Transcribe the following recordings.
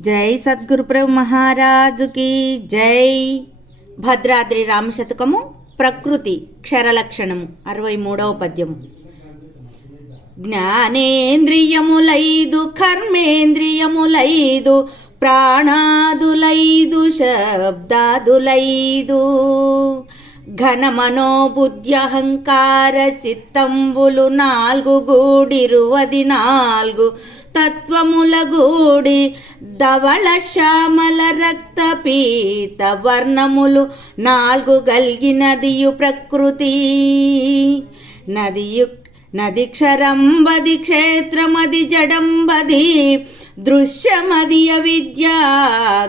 జై సద్గురుప్రభు మహారాజుకి జై. భద్రాద్రి రామశతకము ప్రకృతి క్షరలక్షణము అరవై మూడవ పద్యము. జ్ఞానేంద్రియములైదు కర్మేంద్రియములైదు ప్రాణాదులైదు శబ్దాదులైదు. ఘన మనోబుద్ధ్యహంకార చిత్తంబులు నాలుగు గూడిరువది నాలుగు. తత్వములగూడి ధవళ శ్యామల రక్తపీత వర్ణములు నాలుగు గల్గినదియు ప్రకృతి. నదియు నది క్షరంబది క్షేత్రమది జడంబది దృశ్యమదియ విద్యా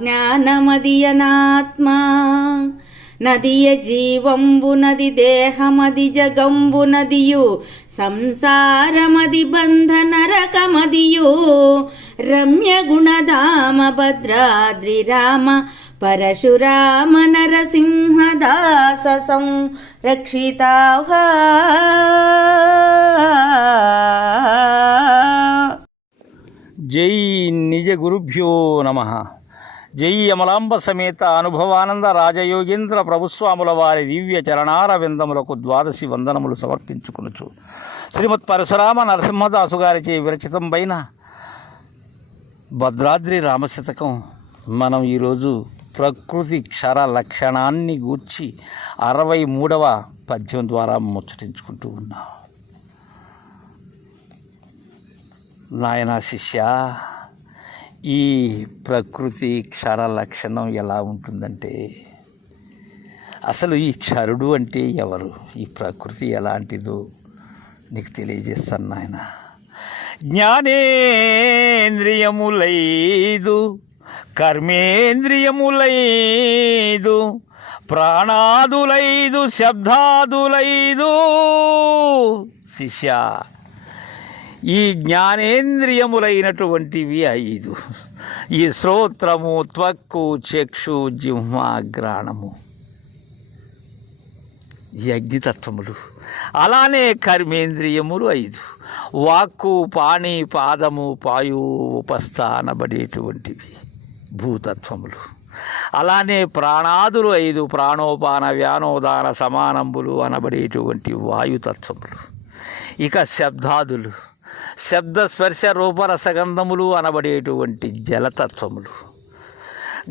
జ్ఞానమదియనాత్మా. నదియ జీవంబునది దేహమది జగంబునదియు సంసారమది బంధ నరకమదియు. రమ్య గుణధామ భద్రాద్రి రామ పరశురామ నరసింహదాస సంరక్షితాహా. జై నిజ గురుభ్యో నమ. జై అమలాంబ సమేత అనుభవానంద రాజయోగేంద్ర ప్రభుస్వాముల వారి దివ్య చరణార విందములకు ద్వాదశి వందనములు సమర్పించుకునుచు. శ్రీమత్ పరశురామ నరసింహదాసు గారిచే విరచితంపైన భద్రాద్రి రామశతకం మనం ఈరోజు ప్రకృతి క్షర లక్షణాన్ని గూర్చి అరవై మూడవ పద్యం ద్వారా ముచ్చటించుకుంటూ ఉన్నాం. నాయనా శిష్యా ఈ ప్రకృతి క్షర లక్షణం ఎలా ఉంటుందంటే అసలు ఈ క్షరుడు అంటే ఎవరు? ఈ ప్రకృతి ఎలాంటిదో నీకు తెలియజేస్తాను నాయన. జ్ఞానేంద్రియములైదు కర్మేంద్రియములైదు ప్రాణాదులైదు శబ్దాదులైదు శిష్య. ఈ జ్ఞానేంద్రియములైనటువంటివి ఐదు. ఈ శ్రోత్రము త్వక్కు చక్షు జిహ్మాగ్రాణము ఈ అగ్నితత్వములు. అలానే కర్మేంద్రియములు ఐదు. వాక్కు పాణి పాదము పాయు ఉపస్థానబడేటువంటివి భూతత్వములు. అలానే ప్రాణాదులు ఐదు. ప్రాణోపాన వ్యానోదాన సమానంబులు అనబడేటువంటి వాయుతత్వములు. ఇక శబ్దాదులు. శబ్ద స్పర్శ రూపరసగంధములు అనబడేటువంటి జలతత్వములు.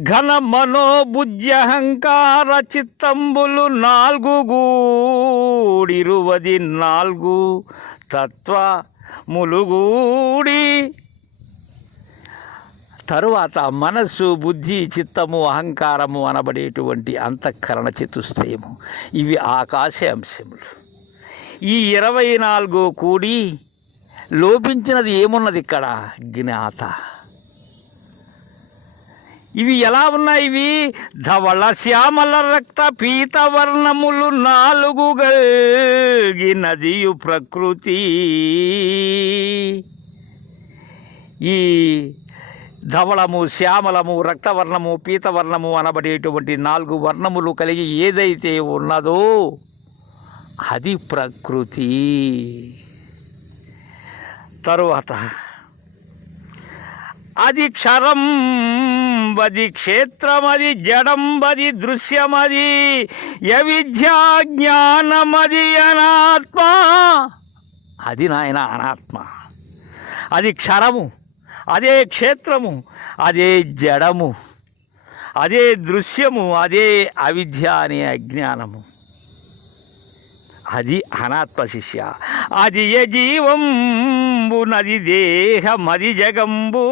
ఘన మనోబుద్ధ్యహంకార చిత్తంబులు నాలుగు గూడిరువది నాలుగు తత్వ ములుగూడి. తరువాత మనస్సు బుద్ధి చిత్తము అహంకారము అనబడేటువంటి అంతఃకరణ చతుష్టయము. ఇవి ఆకాశ అంశములు. ఈ ఇరవై నాలుగు కూడి లోపించినది ఏమున్నది ఇక్కడ? జ్ఞాత. ఇవి ఎలా ఉన్నాయి ఇవి? ధవళ శ్యామల రక్త పీతవర్ణములు నాలుగు గల్గినదియు ప్రకృతి. ఈ ధవళము శ్యామలము రక్తవర్ణము పీతవర్ణము అనబడేటువంటి నాలుగు వర్ణములు కలిగి ఏదైతే ఉన్నదో అది ప్రకృతి. తరువాత అది క్షరం బది క్షేత్రమది జడంబది దృశ్యమది యవిద్యా జ్ఞానమది అనాత్మ. అది నాయన అనాత్మ. అది క్షరము అదే క్షేత్రము అదే జడము అదే దృశ్యము అదే అవిద్య అనే అజ్ఞానము. అది అనాత్మ శిష్య. అది ఏ జీవంబు నది దేహమది జగంబు.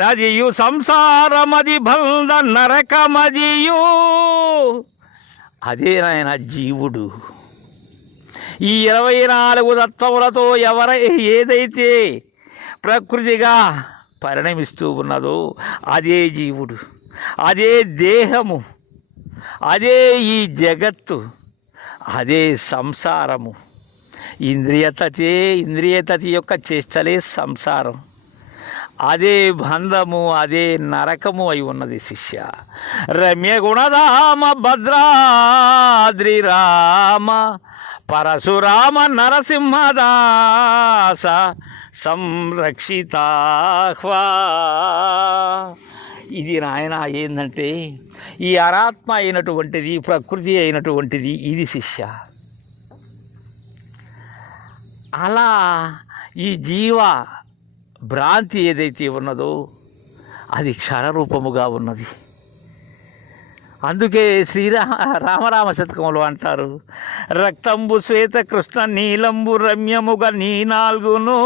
నదియు సంసారమది బంధ నరకమదియు. అదే నాయన జీవుడు. ఈ ఇరవై నాలుగు తత్వములతో ఎవర ఏదైతే ప్రకృతిగా పరిణమిస్తూ ఉన్నదో అదే జీవుడు అదే దేహము అదే ఈ జగత్తు అదే సంసారము. ఇంద్రియతతే ఇంద్రియతతి యొక్క చేష్టలే సంసారం. అదే బంధము అదే నరకము అయి ఉన్నది శిష్య. రమ్య గుణధామ భద్రాద్రి రామ పరశురామ నరసింహదాస సంరక్షితాహ్వా. ఇది నాయన ఏంటంటే ఈ అనాత్మ అయినటువంటిది ప్రకృతి అయినటువంటిది ఇది శిష్య. అలా ఈ జీవ భ్రాంతి ఏదైతే ఉన్నదో అది క్షరరూపముగా ఉన్నది. అందుకే శ్రీరామ రామరామ శతకములు అంటారు. రక్తంబు శ్వేత కృష్ణ నీలంబు రమ్యముగా నీ నాలుగును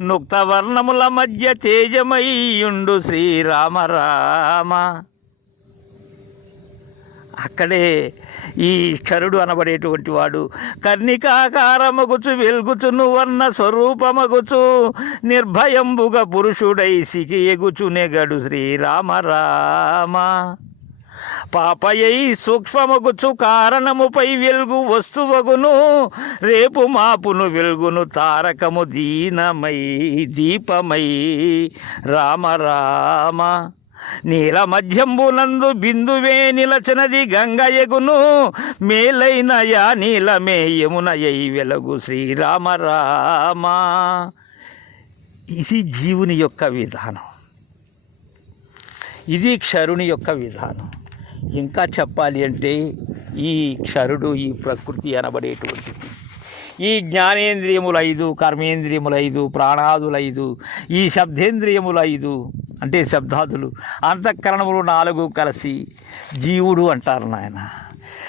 నుక్త వర్ణముల మధ్య తేజమయ్యుండు శ్రీరామ రామ అక్కడే ఈ క్షరుడు అనబడేటువంటి వాడు కర్ణికాకారమగుచు వెలుగుచును వర్ణ స్వరూపమగుచు నిర్భయంబుగా పురుషుడై సికి ఎగుచునే గడు శ్రీరామ రామ. పాపయై సూక్ష్మమగుచు కారణముపై వెలుగు వస్తువగును రేపు మాపును వెలుగును తారకము దీనమై దీపమై రామ రామ. నీల మధ్యంబునందు బిందువే నిలచనది గంగ ఎగును మేలైనయా నీలమే యమునయై వెలుగు శ్రీరామ రామ. ఇది జీవుని యొక్క విధానం. ఇది క్షరుని యొక్క విధానం. ఇంకా చెప్పాలి అంటే ఈ క్షరుడు ఈ ప్రకృతి అనబడేటువంటిది ఈ జ్ఞానేంద్రియములు ఐదు కర్మేంద్రియములు ఐదు ప్రాణాదులు ఐదు ఈ శబ్దేంద్రియములు ఐదు అంటే శబ్దాదులు అంతఃకరణములు నాలుగు కలిసి జీవుడు అంటారు నాయన.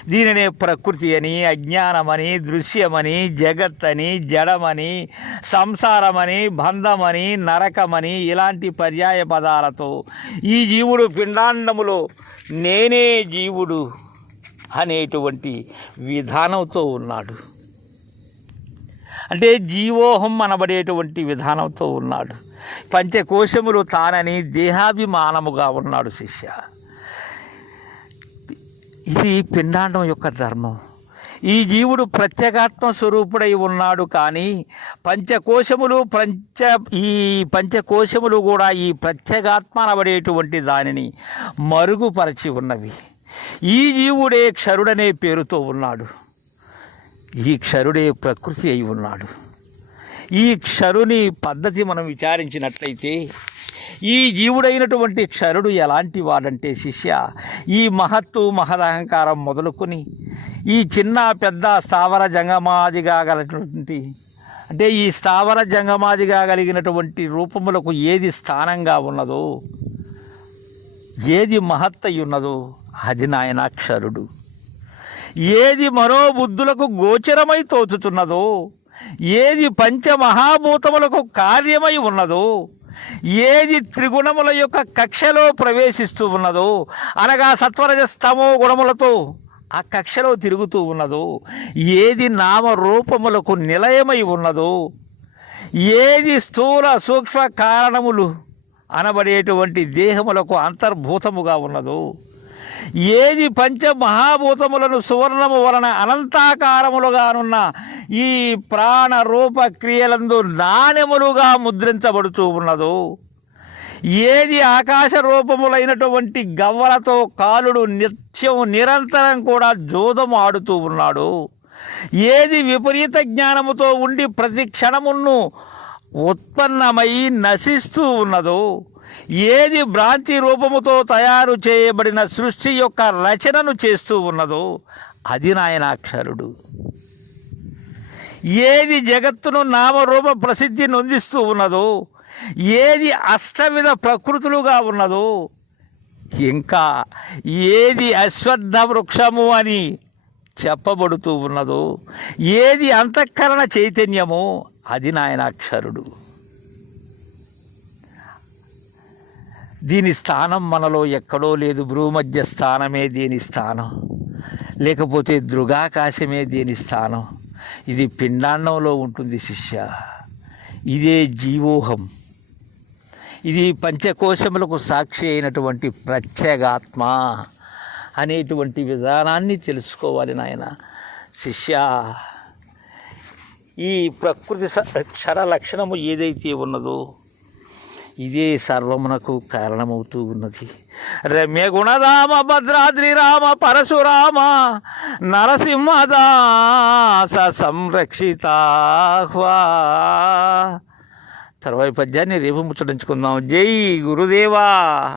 దీనినే ప్రకృతి అని అజ్ఞానమని దృశ్యమని జగత్ అని జడమని సంసారమని బంధమని నరకమని ఇలాంటి పర్యాయ పదాలతో ఈ జీవుడు పిండాండములో నేనే జీవుడు అనేటువంటి విధానంతో ఉన్నాడు. అంటే జీవోహం అనబడేటువంటి విధానంతో ఉన్నాడు. పంచకోశములు తానని దేహాభిమానముగా ఉన్నాడు శిష్య. ఇది పిండాండం యొక్క ధర్మం. ఈ జీవుడు ప్రత్యేగాత్మ స్వరూపుడై ఉన్నాడు కానీ పంచకోశములు పంచ ఈ పంచకోశములు కూడా ఈ ప్రత్యేగాత్మ అనబడేటువంటి దానిని మరుగుపరచి ఉన్నవి. ఈ జీవుడే క్షరుడనే పేరుతో ఉన్నాడు. ఈ క్షరుడే ప్రకృతి అయి ఉన్నాడు. ఈ క్షరుని పద్ధతి మనం విచారించినట్లయితే ఈ జీవుడైనటువంటి క్షరుడు ఎలాంటి వాడంటే శిష్య ఈ మహత్తు మహదహంకారం మొదలుకొని ఈ చిన్న పెద్ద స్థావర జంగమాదిగా గలటువంటి అంటే ఈ స్థావర జంగమాదిగా కలిగినటువంటి రూపములకు ఏది స్థానంగా ఉన్నదో ఏది మహత్తయ్యున్నదో ఉన్నదో అది నాయన క్షరుడు. ఏది మరో బుద్ధులకు గోచరమై తోచుతున్నదో ఏది పంచమహాభూతములకు కార్యమై ఉన్నదో ఏది త్రిగుణముల యొక్క కక్షలో ప్రవేశిస్తూ ఉన్నదో అనగా సత్వరజస్తమో గుణములతో ఆ కక్షలో తిరుగుతూ ఉన్నదో ఏది నామరూపములకు నిలయమై ఉన్నదో ఏది స్థూల సూక్ష్మ కారణములు అనబడేటువంటి దేహములకు అంతర్భూతముగా ఉన్నదో ఏది పంచ మహాభూతములను సువర్ణము వలన అనంతాకారములుగానున్న ఈ ప్రాణ రూప క్రియలందు నాణ్యములుగా ముద్రించబడుతూ ఉన్నదో ఏది ఆకాశ రూపములైనటువంటి గవ్వలతో కాలుడు నిత్యం నిరంతరం కూడా జోదము ఆడుతూ ఉన్నాడు. ఏది విపరీత జ్ఞానముతో ఉండి ప్రతి క్షణమును ఉత్పన్నమై నశిస్తూ ఉన్నదో ఏది భ్రాంతి రూపముతో తయారు చేయబడిన సృష్టి యొక్క రచనను చేస్తూ ఉన్నదో అది నాయనాక్షరుడు. ఏది జగత్తును నామరూప ప్రసిద్ధి నొందిస్తూ ఉన్నదో ఏది అష్టవిధ ప్రకృతులుగా ఉన్నదో ఇంకా ఏది అశ్వద్ధ వృక్షము అని చెప్పబడుతూ ఉన్నదో ఏది అంతఃకరణ చైతన్యమో అది నాయనాక్షరుడు. దీని స్థానం మనలో ఎక్కడో లేదు. భూమధ్య స్థానమే దీని స్థానం. లేకపోతే దృగాకాశమే దీని స్థానం. ఇది పిండాండంలో ఉంటుంది శిష్య. ఇదే జీవోహం. ఇది పంచకోశములకు సాక్షి అయినటువంటి ప్రత్యేగాత్మ అనేటువంటి విధానాన్ని తెలుసుకోవాలి నాయన. శిష్య ఈ ప్రకృతి క్షర లక్షణము ఏదైతే ఉన్నదో ఇదే సర్వమునకు కారణమవుతూ ఉన్నది. రమ్య గుణధామ భద్రాద్రి రామ పరశురామ నరసింహదాస సంరక్షితాహ్వా. తర్వాయి పద్యాన్ని రేపు ముచ్చటించుకుందాం. జై గురుదేవా.